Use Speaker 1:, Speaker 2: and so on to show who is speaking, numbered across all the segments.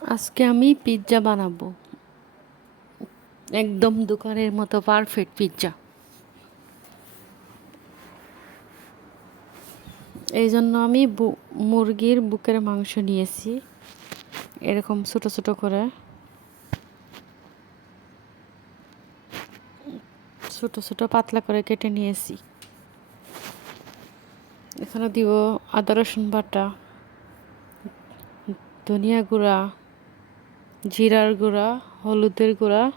Speaker 1: আজকে আমি পিৎজা বানাবো। একদম দোকানের মতো পারফেক্ট পিৎজা এই জন্য আমি মুরগির বুকের মাংস নিয়েছি, এরকম ছোট ছোট করে। ছোট ছোট পাতলা করে কেটে নিয়েছি। এখানে দিব আদা রসুন বাটা, ধনিয়া গুঁড়া জিরার গুঁড়া, হলুদের গুঁড়া,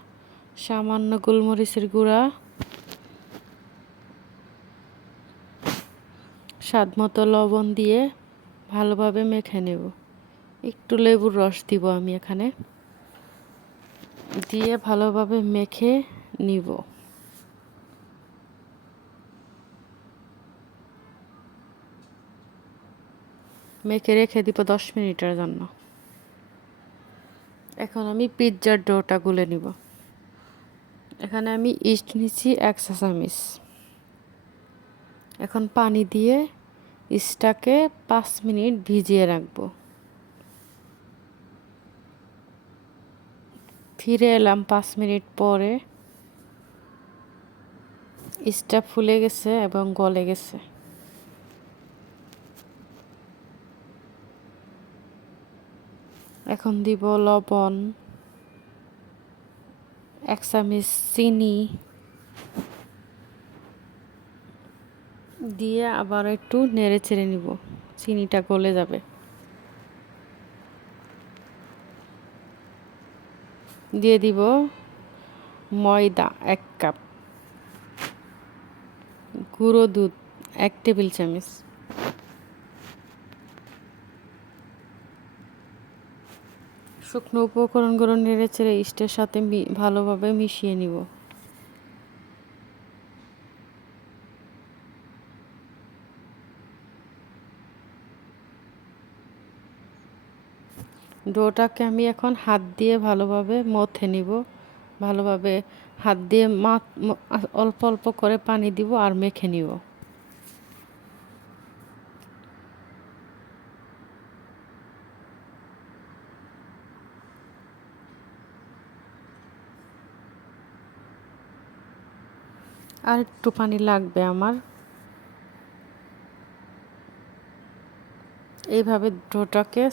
Speaker 1: সামান্য গোলমরিচের গুঁড়া স্বাদ মতো লবণ দিয়ে ভালোভাবে মেখে নেব। একটু লেবুর রস দিব আমি এখানে। দিয়ে ভালোভাবে মেখে নিব। মেখে রেখে দিব দশ মিনিটের জন্য। এখন আমি পিৎজার ডোটা গুলে নিব। এখানে আমি ইস্ট নিচ্ছি এক চামিচ এখন পানি দিয়ে ইস্টটাকে পাঁচ মিনিট ভিজিয়ে রাখব। ফিরে এলাম পাঁচ মিনিট পরে। ইস্টটা ফুলে গেছে এবং গলে গেছে। এখন দিব লবণ, এক চামচ চিনি দিয়ে আবার একটু নেড়ে চেড়ে নিব, চিনিটা গলে যাবে। দিয়ে দিব ময়দা এক কাপ, গুঁড়ো দুধ এক টেবিল চামচ। শুকনো উপকরণগুলো নেড়ে চেড়ে ইস্টের সাথে ভালোভাবে মিশিয়ে নিব। ডোটাকে আমি এখন হাত দিয়ে ভালোভাবে মথে নিব। ভালোভাবে হাত দিয়ে মাত অল্প অল্প করে পানি দিব আর মেখে নিব। আর একটু পানি লাগবে আমার। এইভাবে ডোটাকে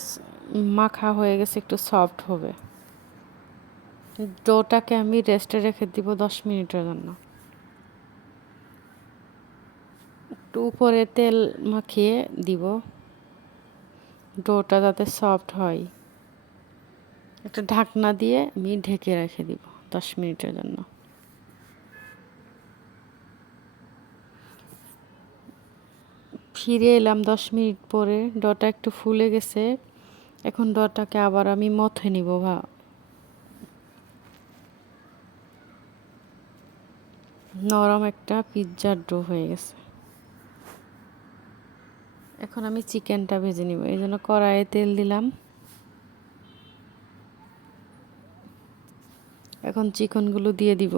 Speaker 1: মাখা হয়ে গেছে, একটু সফট হবে। ডোটাকে আমি রেস্টে রেখে দিব দশ মিনিটের জন্য। একটু উপরে তেল মাখিয়ে দিব। ডোটা যাতে সফট হয়। একটা ঢাকনা দিয়ে আমি ঢেকে রেখে দিব দশ মিনিটের জন্য। ফিরে এলাম দশ মিনিট পরে। ডটা একটু ফুলে গেছে। এখন ডটাকে আবার আমি মথে নিব, ভা। নরম একটা পিৎজার ডো হয়ে গেছে। এখন আমি চিকেনটা ভেজে নিব। এই জন্য কড়াইয়ে তেল দিলাম। এখন চিকেনগুলো দিয়ে দিব।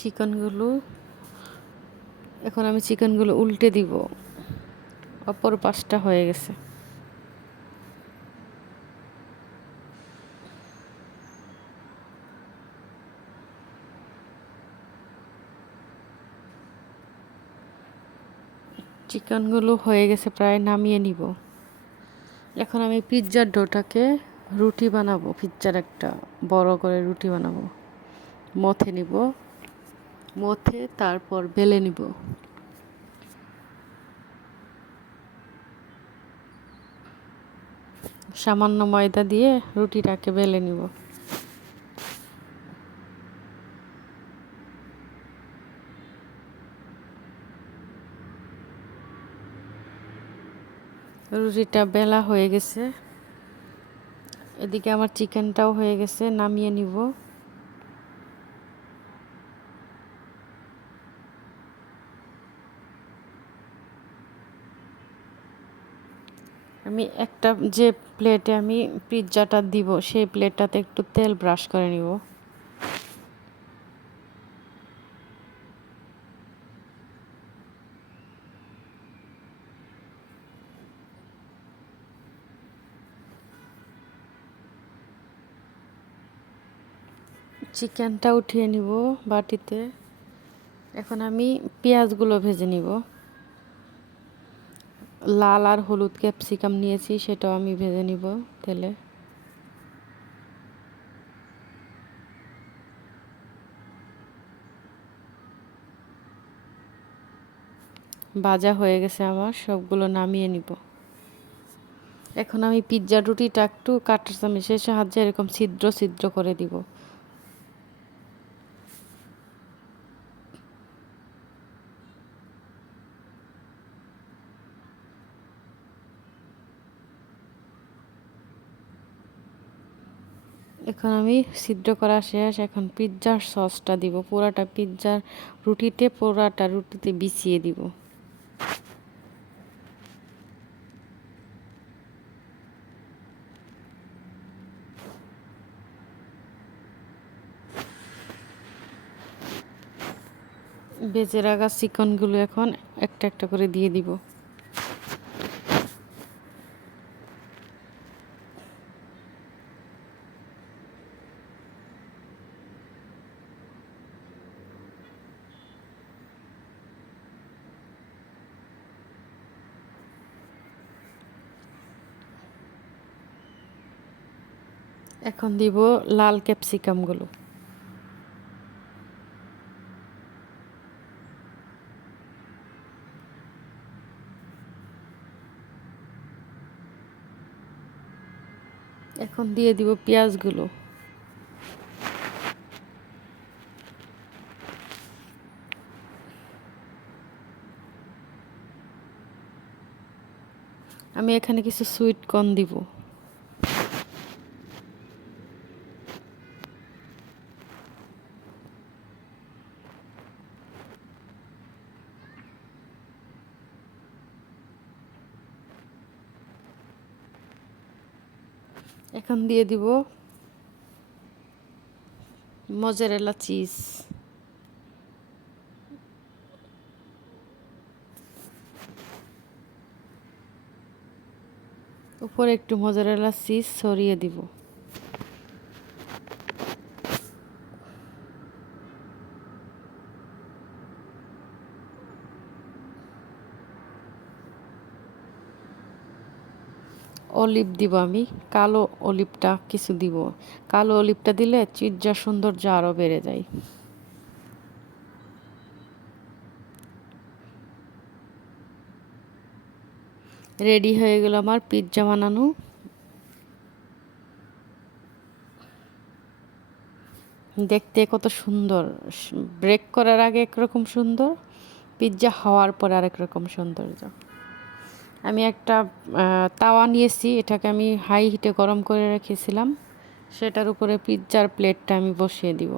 Speaker 1: চিকেনগুলো, এখন আমি চিকেনগুলো উল্টে দিব। অপর পাশটা হয়ে গেছে। চিকেনগুলো হয়ে গেছে, প্রায় নামিয়ে নিব। এখন আমি পিৎজার ডোটাকে রুটি বানাবো, পিৎজার একটা বড় করে রুটি বানাবো। মথে নিব। মথে তারপর বেলে নিব। সামান্য ময়দা দিয়ে রুটিটাকে বেলে নিব। রুটিটা বেলা হয়ে গেছে। এদিকে আমার চিকেনটাও হয়ে গেছে, নামিয়ে নিব। আমি একটা যে প্লেটে আমি পিৎজাটা দিব, সেই প্লেটটাতে একটু তেল ব্রাশ করে নিব। চিকেনটা উঠিয়ে নিব বাটিতে। এখন আমি পেঁয়াজগুলো ভেজে নিব। লাল আর হলুদ ক্যাপসিকাম নিয়েছি, সেটাও আমি ভেজে নিব তেলে। ভাজা হয়ে গেছে আমার, সবগুলো নামিয়ে নিব। এখন আমি পিৎজা রুটিটা একটু কাটার চামিচের সাহায্যে এরকম ছিদ্র ছিদ্র করে দিব। এখন আমি সিদ্ধ করা শেষ, এখন পিৎজার সসটা দিব, পুরাটা পিৎজার রুটিতে, পুরাটা রুটিতে বিছিয়ে দিব। বেজে রাখা চিকনগুলো এখন একটা একটা করে দিয়ে দিব। এখন দিব লাল ক্যাপসিকামগুলো। এখন দিয়ে দিব পেঁয়াজগুলো। আমি এখানে কিছু সুইট কর্ন দিব। এখন দিয়ে দিব। Mozzarella cheese. উপরে একটু মজারেলা চিজ ছড়িয়ে দিব। অলিভ দিব আমি, কালো অলিভটা কিছু দিব। কালো অলিভটা দিলে চিৎজা সৌন্দর্য আরও বেড়ে যায়। রেডি হয়ে গেল আমার পিৎজা বানানো। দেখতে কত সুন্দর। ব্রেক করার আগে একরকম সুন্দর, পিৎজা হওয়ার পর আরেক রকম সৌন্দর্য। আমি একটা তাওয়া নিয়েছি, এটাকে আমি হাই হিটে গরম করে রেখেছিলাম। সেটার উপরে পিৎজার প্লেটটা আমি বসিয়ে দিব।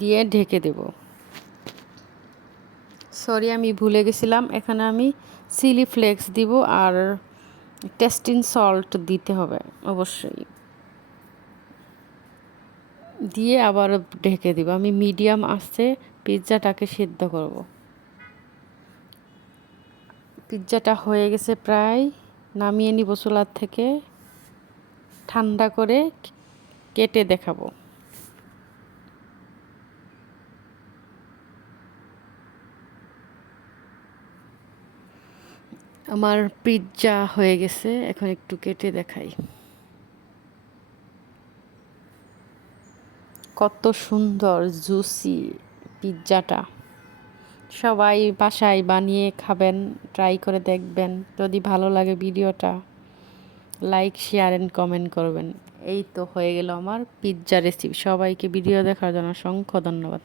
Speaker 1: দিয়ে ঢেকে দেব। সরি আমি ভুলে গেছিলাম। এখানে আমি চিলি ফ্লেক্স দিব আর টেস্টিং সল্ট দিতে হবে, অবশ্যই। দিয়ে আবার ঢেকে দিব। আমি মিডিয়াম আসছে পিৎজাটাকে সিদ্ধ করব। পিৎজাটা হয়ে গেছে প্রায়, নামিয়ে নিব চুলার থেকে, ঠান্ডা করে কেটে দেখাবো। আমার পিৎজা হয়ে গেছে, এখন একটু কেটে দেখাই। কত সুন্দর, জুসি পিৎজাটা সবাই বাসায় বানিয়ে খাবেন ট্রাই করে দেখবেন। যদি ভালো লাগে ভিডিওটা লাইক শেয়ার অ্যান্ড কমেন্ট করবেন। এই তো হয়ে গেল আমার পিৎজা রেসিপি সবাইকে ভিডিও দেখার জন্য অসংখ্য ধন্যবাদ।